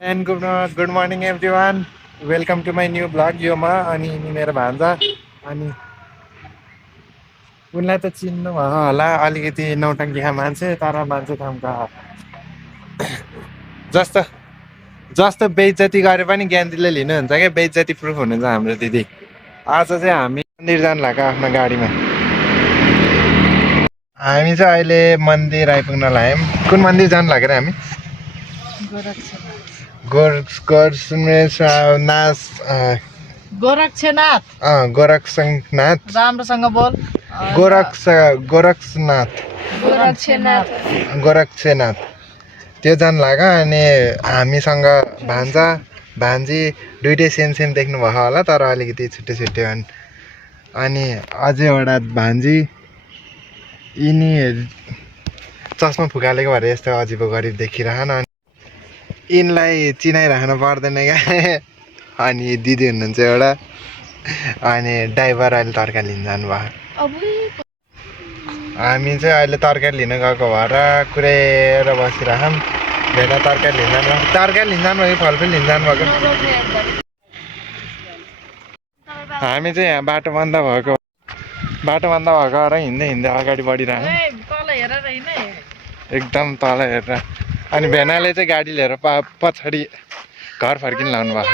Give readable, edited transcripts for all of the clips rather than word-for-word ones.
And good morning everyone. Welcome to my new blog यो म अनि मेरो भान्जा अनि उनलाई त चिन्नु भयो होला अलिकति नौटङ्कीका मान्छे तर मान्छे कामका जस्तो जस्तो बेइज्जती गरे पनि ज्ञानदीले लिनुहुन्छ क्या बेइज्जती प्रुफ हुनुहुन्छ हाम्रो दिदी आज चाहिँ हामी मन्दिर जानु भएको आफ्नो गाडीमा हामी चाहिँ अहिले मन्दिर आइपुग्न लाग्यौँ कुन मन्दिर जानु लाग्यो र हामी गोरक्षनाथ गोरक्षनाथ राम्रोसँग बोल गोरक्षनाथ गोरक्षनाथ त्यो जानु लाग्यो अनि हामीसँग भान्जा भान्जी दुइटै सेम सेम देख्नुभयो होला तर अलिकति छुट्टै छुट्टै हुन् अनि अझै एउटा भान्जी यिनी चस्मा फुकालेको भएर यस्तो अजिबो गरिब देखिरहन यिनलाई चिनाइराख्नु पर्दैन क्या अनि दिदी हुनुहुन्छ एउटा अनि ड्राइभर अहिले तरकारी लिन जानुभयो हामी चाहिँ अहिले तरकारी लिन गएको भएर कुरेर बसिरहौँ भेटा तरकारी लिन जानुभएको तरकारी लिन जानुभयो फलफुल लिन जानुभएको हामी चाहिँ यहाँ बाटो बन्द भएको र हिँड्दै हिँड्दै अगाडि बढिरहौँ एकदम तल हेरेर अनि भेनाले चाहिँ गाडी लिएर पछाडि घर फर्किन लाउनु भयो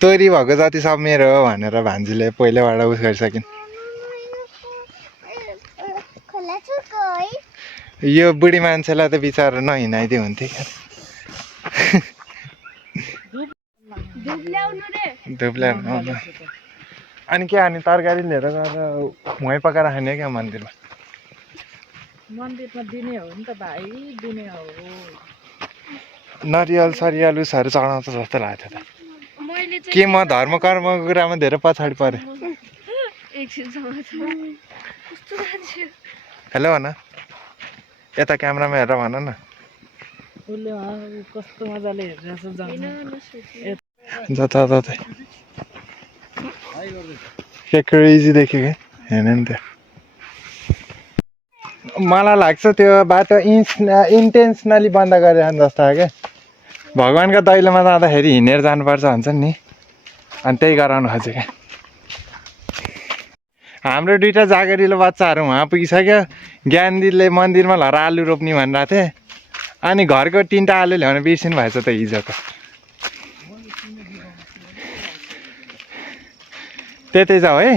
तोरी भएको जति सब मेरो हो भनेर भान्जीले पहिल्यैबाट उस गरिसकिन् यो बुढी मान्छेलाई त बिचारा नहिँडाइदियो हुन्थ्यो क्या धुप्ल्याउनु अनि के अनि तरकारी लिएर गएर भुइँ पकाएर खाने क्या मन्दिरमा दिने हो नि त भाइ दिने हो नरियल सरियल उसहरू चढाउँछ जस्तो लाग्थ्यो त के म धर्म कर्मको कुरामा धेरै पछाडि परेँ हेलो भन यता क्यामेरामा हेरेर भन न कस्तो मजाले हेरिरहेछ जताततै के क्रेजी देख्यो क्या हेर्ने नि त्यो मलाई लाग्छ त्यो बाटो इन्टेन्सनली बन्द गरेर जस्तो हो क्या भगवान्को दैलोमा जाँदाखेरि हिँडेर जानुपर्छ भन्छ नि अनि त्यही गराउनु खोज्यो क्या हाम्रो दुइटा जागरिलो बच्चाहरू उहाँ पुगिसक्यो ज्ञानदीले मन्दिरमा लहर आलु रोप्ने भनिरहेको थिएँ अनि घरको 3टा आलु ल्याउन बिर्सिनु भएछ त हिजो त त्यतै जाऊ है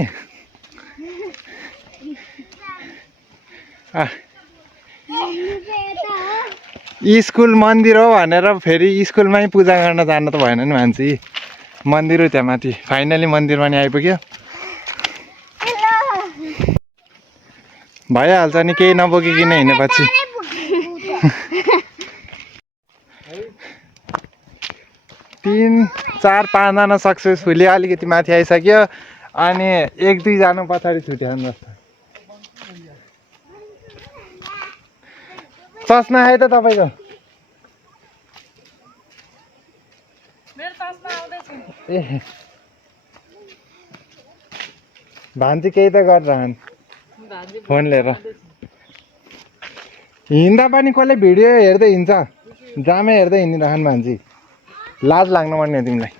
स्कुल मन्दिर हो भनेर फेरि स्कुलमै पूजा गर्न जान त भएन नि मान्छे मन्दिर हो त्यहाँ माथि फाइनली मन्दिरमा नि आइपुग्यो भइहाल्छ नि केही नबोकिकन हिँडेपछि 3, 4, 5जना सक्सेसफुली अलिकति माथि आइसक्यो अनि 1-2 जना पछाडि छुट्यो जस्तो चस्मा आयो त तपाईँको ए भान्जी केही त गरिरहन् फोन लिएर हिँड्दा पनि कसले भिडियो हेर्दै हिँड्छ जामै हेर्दै हिँडिरहन् भान्जी लाज लाग्नु पर्ने हो तिमीलाई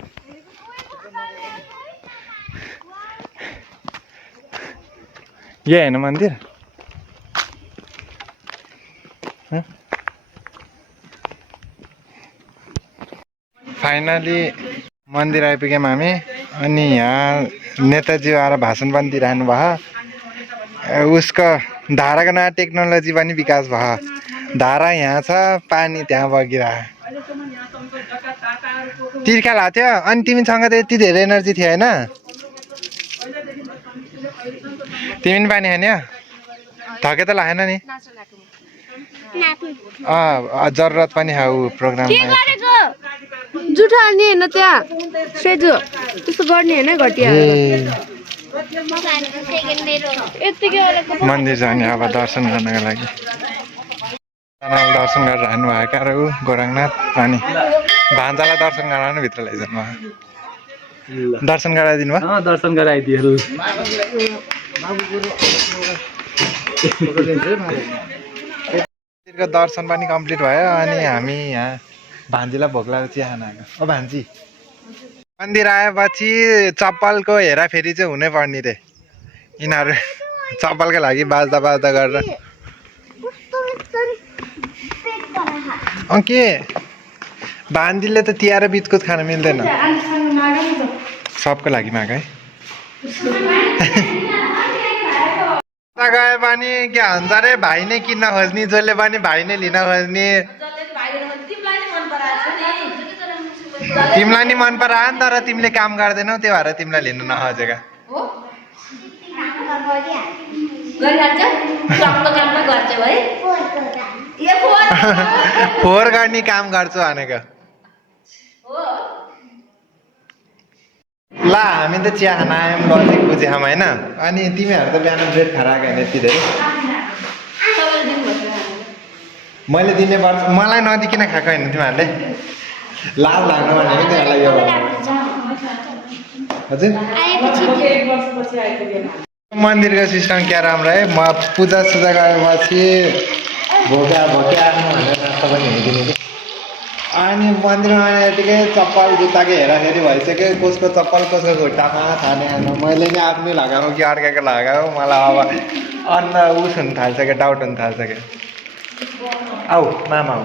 यो हेर्नु मन्दिर फाइनली मन्दिर आइपुग्यौँ हामी अनि यहाँ नेताजी आएर भाषण पनि दिइरहनु भयो उसको धाराको नयाँ टेक्नोलोजी पनि विकास भयो धारा यहाँ छ पानी त्यहाँ बगिरह तिर्खा भएको थियो अनि तिमीसँग त यति धेरै एनर्जी थियो होइन तिमी पनि पानी खाने थके त लागेन नि जरुरत पनि हो प्रोग्राम जुठो हाल्ने होइन त्यहाँ सेजो त्यस्तो गर्ने होइन घटिया मन्दिर जाने अब दर्शन गर्नको लागि दर्शन गरेर हान्नु भएको र ऊ गोरखनाथ अनि भान्जालाई दर्शन गराउनु भित्र लैजानु भयो दर्शन गराइदिनु भयो दर्शन गराइदियो ल मन्दिरको दर्शन पनि कम्प्लिट भयो अनि हामी यहाँ भान्जीलाई भोक लागेर चिया खान आएको ओ भान्जी मन्दिर आएपछि चप्पलको हेराफेरी चाहिँ हुनै पर्ने रे यिनीहरू चप्पलको लागि बाज्दा बाज्दा गरेर के भान्जीले त तिहार बिस्कुट खान मिल्दैन सबको लागि माग है गए पनि के भन्छ अरे भाइ नै किन्न खोज्ने जसले पनि भाइ नै लिन खोज्ने तिमीलाई नि मन परायो नि तर तिमीले काम गर्दैनौ त्यो भएर तिमीलाई लिनु नखोजेका फोहोर गर्ने काम गर्छु भनेको ल हामी त चिया खान आयौँ लजिक बुझ्यौँ होइन अनि तिमीहरू त बिहान ब्रेड खाएर आएको होइन यति धेरै मैले दिने पर्छ मलाई नदिकन खाएको होइन तिमीहरूले लाज लाग्नु भनेको तिमीहरूलाई यो हजुर मन्दिरको सिस्टम क्या राम्रो है म पूजा सुजा गरेपछि भोका भनेर नास्ता पनि हुँदैन कि अनि मन्दिरमा आउने बित्तिकै चप्पल जुत्ताको हेराफेरी भइसक्यो कसको चप्पल कसको खुट्टामा थाहा आएन मैले नि आफ्नै लगाएको कि अर्काको लगाएको मलाई अब अन्न उस हुन थालिसक्यो डाउट हुन थालिसक्यो आऊ मामा आऊ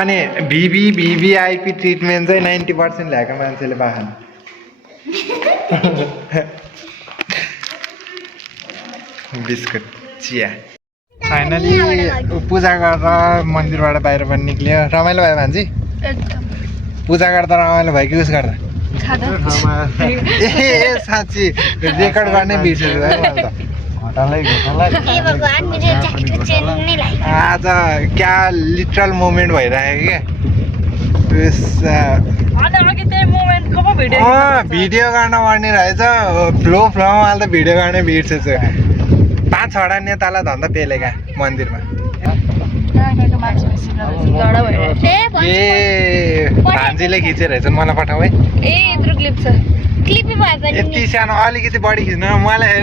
अनि भिभिआइपी ट्रिटमेन्ट चाहिँ 90% ल्याएको मान्छेले पाएन बिस्कुट चिया फाइनली पूजा गरेर मन्दिरबाट बाहिर पनि निक्ल्यो रमाइलो भयो भान्जी पूजा गर्दा रमाइलो भयो कि उस गर्दा ए साँच्ची रेकर्ड गर्ने बिर्सेछु है मैले त आज क्या लिटरल मोमेन्ट भइरहेको क्या भिडियो गर्न पर्ने रहेछ फ्लोमा अहिले त भिडियो गर्ने बिर्सेछु 5-6वटा नेतालाई धन्दा पेलेका मन्दिरमा ए भान्जीले खिचेर रहेछ मलाई पठाऊ है यति सानो अलिकति बढी खिच्नु मलाई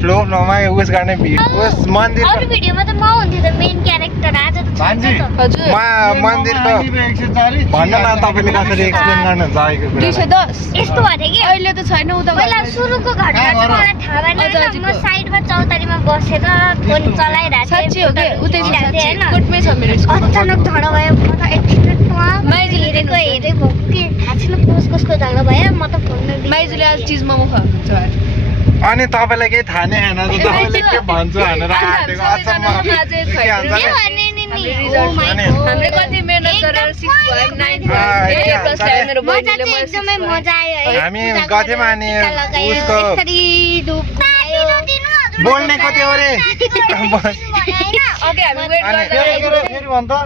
फ्लोमा उस गर्ने उस मन्दिर मन्दिरको भन्नु न तपाईँले कसरी एक्सप्लेन गर्नुहुन्छ अहिलेको कुरा यस्तो भएको थियो कि अहिले त छैन उता सुरुको घटना चाहिँ मलाई थाहा भएन म साइडमा चौतारीमा बसेर फोन चलाइरहेको थिएँ अचानक झगडा भयो म त एकछिनमा हेरेको हेरेको के थाहा छैन कसको झगडा भयो म त फोनमा माइजूले आज चिज मोमो खुवाएको अनि तपाईँलाई केही थाहा नै छैन तपाईँले के भन्छु भनेर आँटेको अचम्म हामीले कति मेहनत गरेर 6 भयो 9 भयो प्लस मेरो बहिनीले मलाई एकदमै मजा आयो है हामी गथ्यौँ अनि उसको बोल्ने कति हो रे ओके हामी वेट गर्दा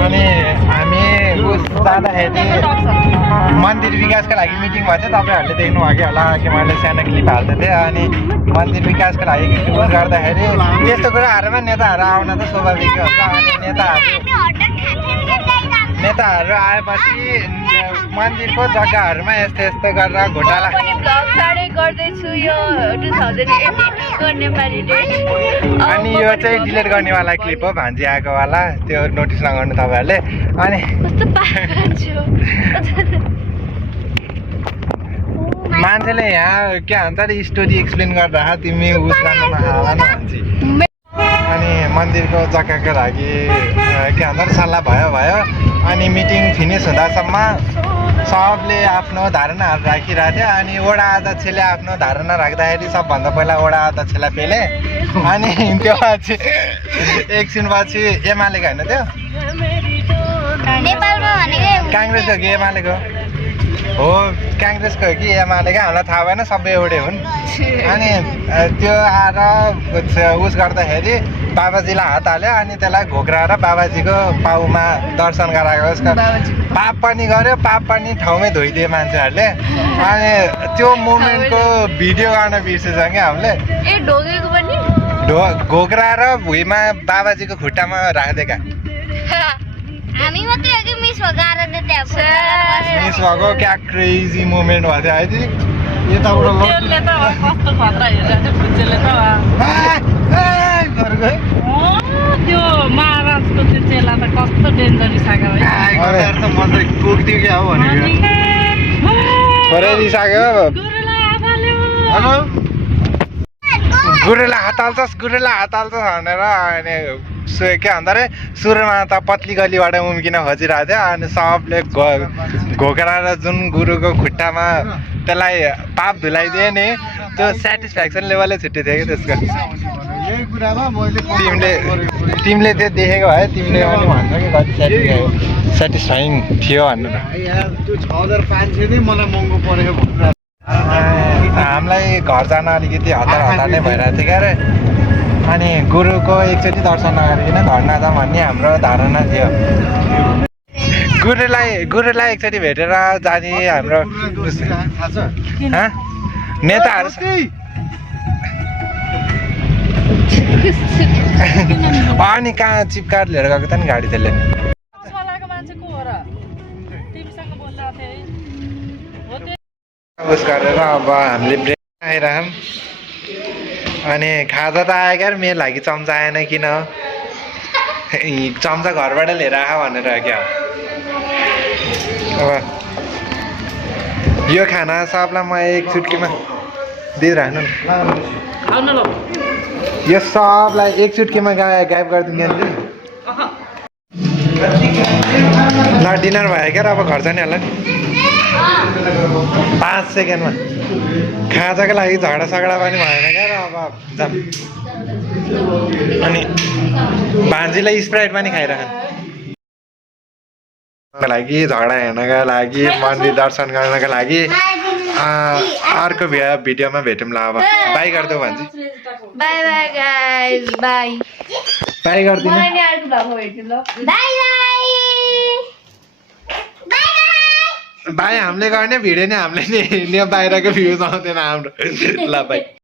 अनि हामी उस जाँदाखेरि मन्दिर विकासको लागि मिटिङ भएको थियो तपाईँहरूले देख्नु भयो कि होला कि मैले सानो क्लिप हाल्दै थिएँ अनि मन्दिर विकासको लागि उस गर्दाखेरि त्यस्तो कुराहरूमा नेताहरू आउन त स्वाभाविक हुन्छ अनि नेताहरू आएपछि मन्दिरको जग्गाहरूमा यस्तो यस्तो गरेर घोटाला पनि ब्लग चाँडै गर्दैछु यो 2018 नेपाली डेट अनि यो चाहिँ डिलिट गर्नेवाला क्लिप हो भान्जी आएकोवाला त्यो नोटिस नगर्नु तपाईँहरूले अनि कस्तो पागल छु मान्छेले यहाँ के भन्छ अरे स्टोरी एक्सप्लेन गर्दा तिमी उस गर्न नहाला न भन्छ अनि मन्दिरको जग्गाको लागि के भन्छ अरे सल्लाह भयो अनि मिटिङ फिनिस हुँदासम्म सबले आफ्नो धारणाहरू राखिरहेको थियो अनि वडा अध्यक्षले आफ्नो धारणा राख्दाखेरि सबभन्दा पहिला वडा अध्यक्षलाई पेले अनि त्यो पछि एकछिनपछि एमालेको होइन त्यो काङ्ग्रेसको कि एमालेको हो काङ्ग्रेसको हो कि एमालेको हामीलाई थाहा भएन सबै एउटै हुन् अनि त्यो आएर उस गर्दाखेरि बाबाजीलाई हात हाल्यो अनि त्यसलाई घोक्राएर बाबाजीको पाउमा दर्शन गराएको उसको पाप पनि गर्यो पाप पनि ठाउँमै धोइदियो मान्छेहरूले अनि त्यो मोमेन्टको भिडियो गर्न बिर्सेछ क्या हामीले ए ढोगेको पनि घोक्राएर भुइँमा बाबाजीको खुट्टामा राखिदिएका हामी मात्रै हो कि मिस भएको आएर त्यहाँ फोटो मिस भएको क्या क्रेजी मोमेन्ट भएको थियो है दिदी यताबाट त्यसले त कस्तो खतरा हेरिरहेको थियो फुच्चेले त त्यो महाराजको त्यो चेला त कस्तो डेन्जरस आएको गुरुलाई हात हाल्छस् भनेर अनि के भन्छ अरे सुरुमा त पत्ली गलीबाट उम्किन खोजिरहेको थियो अनि सबले घोक्राएर जुन गुरुको खुट्टामा त्यसलाई पाप धुलाइदिए नि त्यो सेटिस्फ्याक्सन लेभलै छुट्टै थियो कि त्यसको तिमीले त्यो देखेको भए तिमीले पनि भन्छ कि कति सेटिस्फाइङ थियो भनेर हामीलाई घर जान अलिकति हतार नै भइरहेको थियो क्या अरे अनि गुरुको एकचोटि दर्शन नगरिकन घर नजाउँ भन्ने हाम्रो धारणा थियो गुरुलाई एकचोटि भेटेर जाने हाम्रो नेताहरू अनि कहाँ चिपकार लिएर गएको त नि गाडी त्यसले मान्छे को हो र तिमीसँग बोलिरहेको थिएँ हो त्यो उस गरेर अब हामीले ब्रेक आइरहौँ अनि खाजा त आयो क्या मेरो लागि चम्चा आएन किन चम्चा घरबाट लिएर आयो भनेर क्या अब यो खाना सबलाई म एक चुट्कीमा दिइराख्नु आउन ल यो सबलाई एक चुट्कीमा गायब गरिदिनु नि ल डिनर भयो क्या अब घर जाने होला नि 5 सेकेन्डमा खाजाको लागि झगडा पनि भएन क्या र अब जाम अनि भान्जीलाई स्प्राइट पनि खाइरहनु लागि झगडा हेर्नका लागि मन्दिर दर्शन गर्नका लागि अर्को भिडियोमा भेटौँ ल अब बाई गरिदेऊ भान्जी bye bye guys bye bye गरिदिनु मलाई नि अर्को भागमा भेट्नु ल बाई बाई भाइ हामीले गर्ने भिडियो नै हामीले नि बाहिरको भ्युज आउँदैन हाम्रो ल भाइ